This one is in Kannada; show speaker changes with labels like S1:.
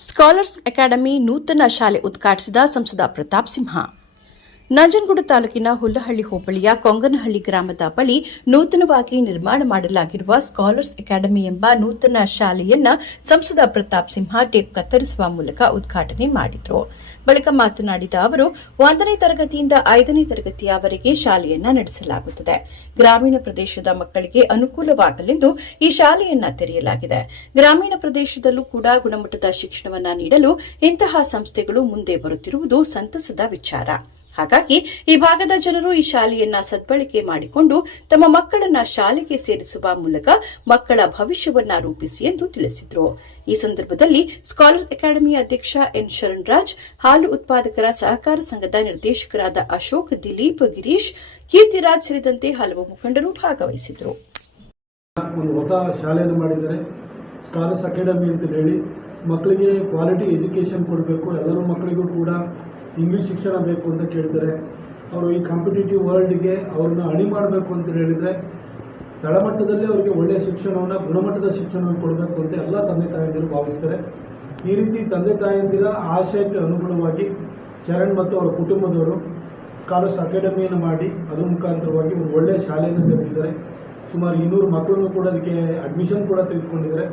S1: ಸ್ಕಾಲರ್ಸ್ ಅಕಾಡೆಮಿ ನೂತನ ಶಾಲೆ ಉದ್ಘಾಟಿಸಿದ ಸಂಸದ ಪ್ರತಾಪ್ ಸಿಂಹ. ನಂಜನಗೂಡು ತಾಲೂಕಿನ ಹುಲ್ಲಹಳ್ಳಿ ಹೋಬಳಿಯ ಕೊಂಗನಹಳ್ಳಿ ಗ್ರಾಮದ ಬಳಿ ನೂತನವಾಗಿ ನಿರ್ಮಾಣ ಮಾಡಲಾಗಿರುವ ಸ್ಕಾಲರ್ಸ್ ಅಕಾಡೆಮಿ ಎಂಬ ನೂತನ ಶಾಲೆಯನ್ನ ಸಂಸದ ಪ್ರತಾಪ್ ಸಿಂಹ ಟೇಪ್ ಕತ್ತರಿಸುವ ಮೂಲಕ ಉದ್ಘಾಟನೆ ಮಾಡಿದರು. ಬಳಿಕ ಮಾತನಾಡಿದ ಅವರು, ಒಂದನೇ ತರಗತಿಯಿಂದ ಐದನೇ ತರಗತಿಯವರೆಗೆ ಶಾಲೆಯನ್ನ ನಡೆಸಲಾಗುತ್ತದೆ. ಗ್ರಾಮೀಣ ಪ್ರದೇಶದ ಮಕ್ಕಳಿಗೆ ಅನುಕೂಲವಾಗಲೆಂದು ಈ ಶಾಲೆಯನ್ನ ತೆರೆಯಲಾಗಿದೆ. ಗ್ರಾಮೀಣ ಪ್ರದೇಶದಲ್ಲೂ ಕೂಡ ಗುಣಮಟ್ಟದ ಶಿಕ್ಷಣವನ್ನ ನೀಡಲು ಇಂತಹ ಸಂಸ್ಥೆಗಳು ಮುಂದೆ ಬರುತ್ತಿರುವುದು ಸಂತಸದ ವಿಚಾರ. ಹಾಗಾಗಿ ಈ ಭಾಗದ ಜನರು ಈ ಶಾಲೆಯನ್ನ ಸದ್ಬಳಕೆ ಮಾಡಿಕೊಂಡು ತಮ್ಮ ಮಕ್ಕಳನ್ನ ಶಾಲೆಗೆ ಸೇರಿಸುವ ಮೂಲಕ ಮಕ್ಕಳ ಭವಿಷ್ಯವನ್ನ ರೂಪಿಸಿ ಎಂದು ತಿಳಿಸಿದರು. ಈ ಸಂದರ್ಭದಲ್ಲಿ ಸ್ಕಾಲರ್ಸ್ ಅಕಾಡೆಮಿ ಅಧ್ಯಕ್ಷ ಎನ್ ಶರಣ್ ರಾಜ್ ಹಾಲು ಉತ್ಪಾದಕರ ಸಹಕಾರ ಸಂಘದ ನಿರ್ದೇಶಕರಾದ ಅಶೋಕ್, ದಿಲೀಪ್, ಗಿರೀಶ್ ಕೀರ್ತಿರಾಜ್ ಸೇರಿದಂತೆ ಹಲವು ಮುಖಂಡರು ಭಾಗವಹಿಸಿದರು.
S2: ಸ್ಕಾಲರ್ಸ್ ಅಕಾಡೆಮಿ ಅಂತ ಹೇಳಿ ಮಕ್ಕಳಿಗೆ ಕ್ವಾಲಿಟಿ ಎಜುಕೇಶನ್ ಕೊಡಬೇಕು. ಎಲ್ಲರೂ ಮಕ್ಕಳಿಗೂ ಕೂಡ ಇಂಗ್ಲೀಷ್ ಶಿಕ್ಷಣ ಬೇಕು ಅಂತ ಕೇಳ್ತಾರೆ. ಅವರು ಈ ಕಾಂಪಿಟೇಟಿವ್ ವರ್ಲ್ಡ್ಗೆ ಅವ್ರನ್ನ ಅಣಿ ಮಾಡಬೇಕು ಅಂತ ಹೇಳಿದರೆ, ತಳಮಟ್ಟದಲ್ಲಿ ಅವರಿಗೆ ಒಳ್ಳೆಯ ಶಿಕ್ಷಣವನ್ನು, ಗುಣಮಟ್ಟದ ಶಿಕ್ಷಣವನ್ನು ಕೊಡಬೇಕು ಅಂತ ಎಲ್ಲ ತಂದೆ ತಾಯಂದಿರು ಭಾವಿಸ್ತಾರೆ. ಈ ರೀತಿ ತಂದೆ ತಾಯಂದಿರ ಆಶಯಕ್ಕೆ ಅನುಗುಣವಾಗಿ ಚರಣ್ ಮತ್ತು ಅವರ ಕುಟುಂಬದವರು ಸ್ಕಾಲರ್ಸ್ ಅಕಾಡೆಮಿಯನ್ನು ಮಾಡಿ, ಅದ್ರ ಮುಖಾಂತರವಾಗಿ ಒಂದು ಒಳ್ಳೆಯ ಶಾಲೆಯನ್ನು ತೆರೆದಿದ್ದಾರೆ. ಸುಮಾರು ಇನ್ನೂರು ಮಕ್ಕಳನ್ನು ಕೂಡ ಅದಕ್ಕೆ ಅಡ್ಮಿಷನ್ ಕೂಡ ತೆಗೆದುಕೊಂಡಿದ್ದಾರೆ.